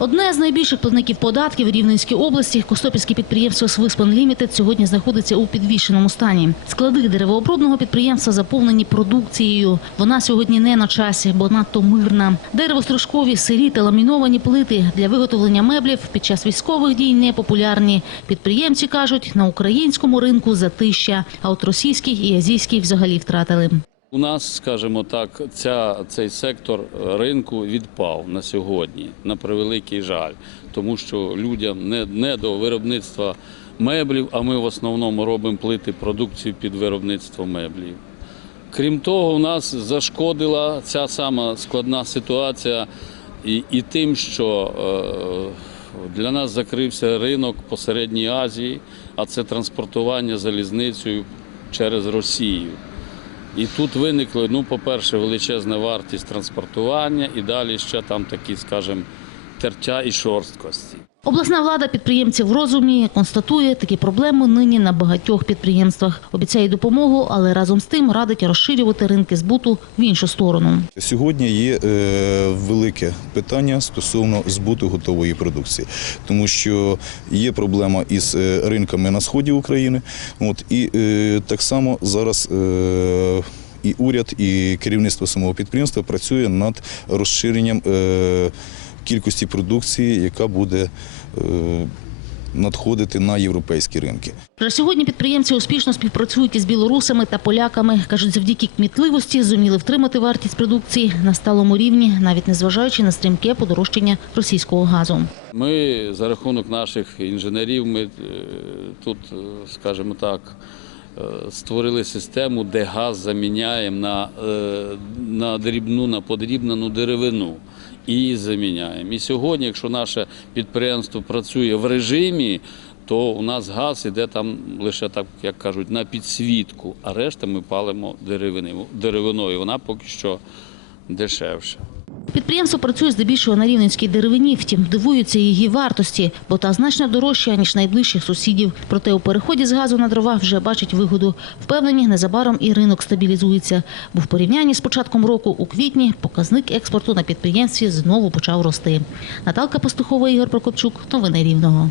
Одне з найбільших платників податків Рівненській області, Костопільське підприємство «Свиспен Лімітед» сьогодні знаходиться у підвішеному стані. Склади деревообробного підприємства заповнені продукцією. Вона сьогодні не на часі, бо надто мирна. Деревостружкові, сирі та ламіновані плити для виготовлення меблів під час військових дій не популярні. Підприємці кажуть, на українському ринку затища, а от російський і азійський взагалі втратили. У нас, скажімо так, ця, цей сектор ринку відпав на сьогодні, на превеликий жаль, тому що людям не, не до виробництва меблів, а ми в основному робимо плити продукцію під виробництво меблів. Крім того, у нас зашкодила ця сама складна ситуація і, і тим, що е, для нас закрився ринок по Середній Азії, а це транспортування залізницею через Росію. І тут виникли, ну, по-перше, величезна вартість транспортування, і далі ще там такі, скажімо, тертя і шорсткості. Обласна влада підприємців в розумі констатує такі проблеми нині на багатьох підприємствах. Обіцяє допомогу, але разом з тим радить розширювати ринки збуту в іншу сторону. Сьогодні є е, велике питання стосовно збуту готової продукції, тому що є проблема із е, ринками на сході України. От і е, так само зараз. Е, і уряд, і керівництво самого підприємства працює над розширенням е, кількості продукції, яка буде е, надходити на європейські ринки. Вже сьогодні підприємці успішно співпрацюють із білорусами та поляками. Кажуть, завдяки кмітливості зуміли втримати вартість продукції на сталому рівні, навіть незважаючи на стрімке подорожчання російського газу. Ми за рахунок наших інженерів, ми е, тут, е, скажімо так, створили систему, де газ заміняємо на, е, на дрібну, на подрібнену деревину. І заміняємо. І сьогодні, якщо наше підприємство працює в режимі, то у нас газ іде там лише так, як кажуть, на підсвітку, а решта ми палимо деревиною. Вона поки що дешевша. Підприємство працює здебільшого на рівненській деревині, втім дивуються її вартості, бо та значно дорожча, ніж найближчих сусідів. Проте у переході з газу на дрова вже бачать вигоду. Впевнені, незабаром і ринок стабілізується. Бо в порівнянні з початком року у квітні показник експорту на підприємстві знову почав рости. Наталка Пастухова, Ігор Прокопчук. Новини Рівного.